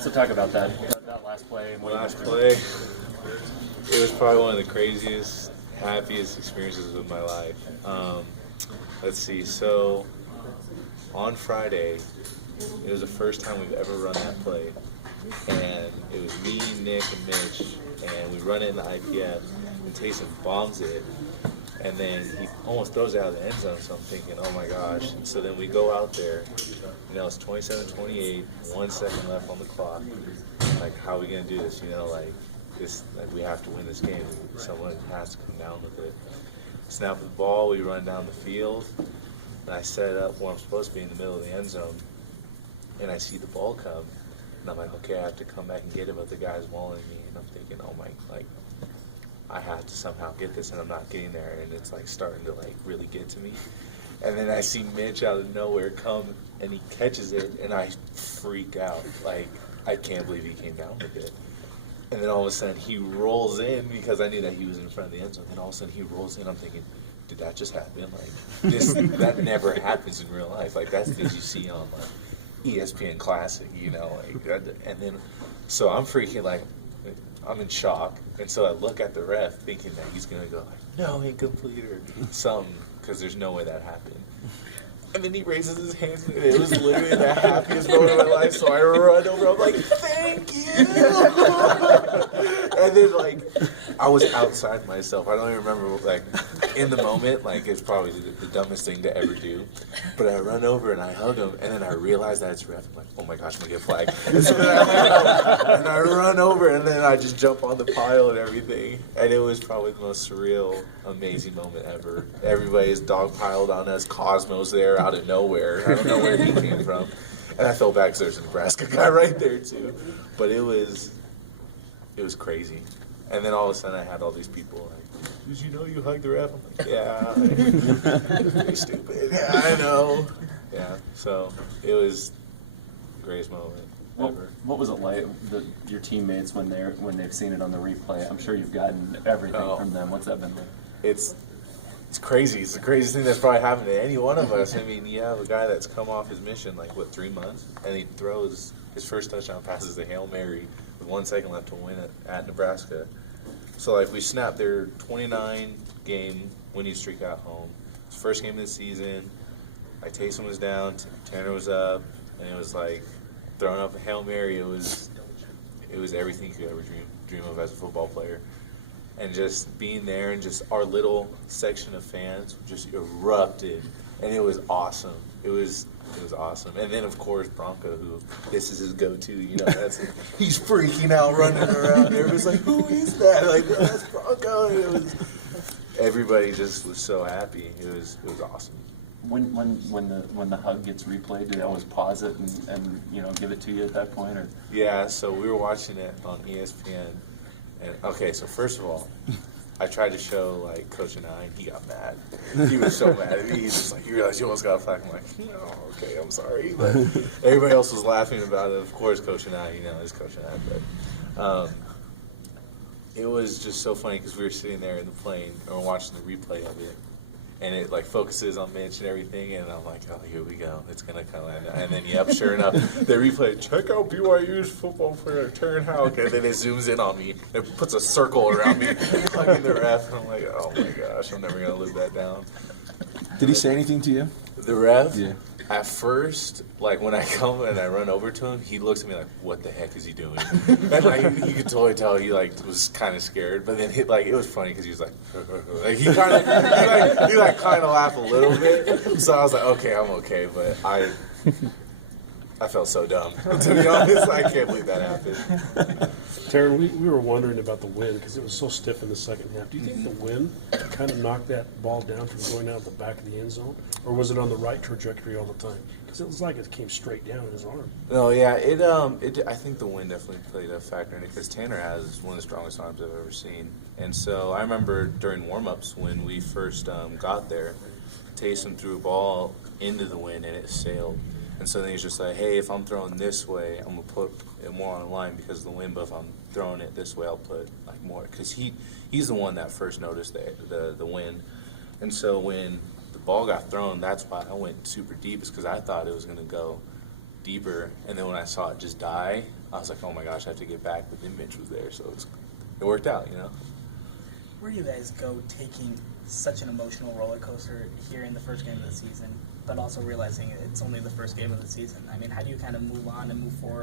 So talk about that last play. And Last play, it was probably one of the craziest, happiest experiences of my life. Let's see, so on Friday, it was the first time we've ever run that play. And it was me, Nick, and Mitch, and we run it in the IPF, and Taysom bombs it, and then he almost throws it out of the end zone, so I'm thinking, oh my gosh. And so then we go out there, it's 27-28, 1 second left on the clock. Like, how are we going to do this, like we have to win this game. Someone has to come down with it. Snap the ball, we run down the field, and I set it up where I'm supposed to be in the middle of the end zone, and I see the ball come. And I'm like, okay, I have to come back and get it, but the guy's walling me, and I'm thinking, oh my, I have to somehow get this, and I'm not getting there, and it's starting to really get to me. And then I see Mitch out of nowhere come, and he catches it, and I freak out. I can't believe he came down with it. And then all of a sudden he rolls in, because I knew that he was in front of the end zone. And all of a sudden he rolls in, I'm thinking, did that just happen? That never happens in real life. That's things you see on ESPN Classic, and then, so I'm freaking, I'm in shock, and so I look at the ref thinking that he's going to go, no, incomplete, or something, because there's no way that happened. And then he raises his hands, and it was literally the happiest moment of my life, so I run over, I'm like, thank you! And then, I was outside myself. I don't even remember, in the moment, it's probably the dumbest thing to ever do. But I run over and I hug him, and then I realize that it's ref. I'm like, oh my gosh, I'm gonna get flagged. And so then and I run over, and then I just jump on the pile and everything. And it was probably the most surreal, amazing moment ever. Everybody's dogpiled on us. Cosmo's there out of nowhere. I don't know where he came from. And I felt bad because there's a Nebraska guy right there too. But it was crazy. And then all of a sudden I had all these people did you know you hugged the ref? I'm like, yeah. You're stupid. Yeah, I know. Yeah, so it was the greatest moment ever. What was it like, your teammates, when they've seen it on the replay? I'm sure you've gotten everything from them. What's that been like? It's crazy. It's the craziest thing that's probably happened to any one of us. I mean, you have a guy that's come off his mission, 3 months, and he throws his first touchdown passes the Hail Mary with 1 second left to win it at Nebraska. So, we snapped their 29-game winning streak at home. It's the first game of the season. Taysom was down, Tanner was up, and it was throwing up a Hail Mary. It was everything you could ever dream of as a football player. And just being there, and just our little section of fans just erupted, and it was awesome. It was awesome. And then, of course, Bronco, who this is his go-to, he's freaking out, running around. Everybody's like, who is that? That's Bronco. And everybody just was so happy. It was awesome. When the hug gets replayed, do they always pause it and give it to you at that point, or? Yeah, so we were watching it on ESPN. And, okay, so first of all, I tried to show Coach and I, and he got mad. He was so mad at me. He's just you realize you almost got a flag. I'm like, no, okay, I'm sorry. But everybody else was laughing about it. Of course, Coach and I, it's Coach and I. But it was just so funny because we were sitting there in the plane and we're watching the replay of it. And it focuses on Mitch and everything, and I'm like, oh, here we go. It's gonna come out. And then, yep, sure enough, they replay. Check out BYU's football player Terren Houk, and then it zooms in on me. It puts a circle around me, hugging the ref, and I'm like, oh my gosh, I'm never gonna live that down. Did he say anything to you? The ref? Yeah. At first, when I come and I run over to him, he looks at me like, what the heck is he doing? And you could totally tell he was kind of scared. But then it was funny because he was he kind of laughed a little bit. So I was like, okay, I'm okay. But I felt so dumb, to be honest. I can't believe that happened. Terren, we were wondering about the wind because it was so stiff in the second half. Do you think the wind kind of knocked that ball down from going out the back of the end zone, or was it on the right trajectory all the time? Because it was like it came straight down in his arm. No, yeah, I think the wind definitely played a factor in it because Tanner has one of the strongest arms I've ever seen. And so I remember during warm-ups when we first got there, Taysom threw a ball into the wind and it sailed. And so then he's just like, hey, if I'm throwing this way, I'm going to put it more on the line because of the wind, but if I'm throwing it this way, I'll put more. Because he's the one that first noticed the wind. And so when the ball got thrown, that's why I went super deep, is because I thought it was going to go deeper. And then when I saw it just die, I was like, oh my gosh, I have to get back. But then Mitch was there, so it worked out, you know? Where do you guys go taking such an emotional roller coaster here in the first game of the season, but also realizing it's only the first game of the season? I mean, how do you kind of move on and move forward?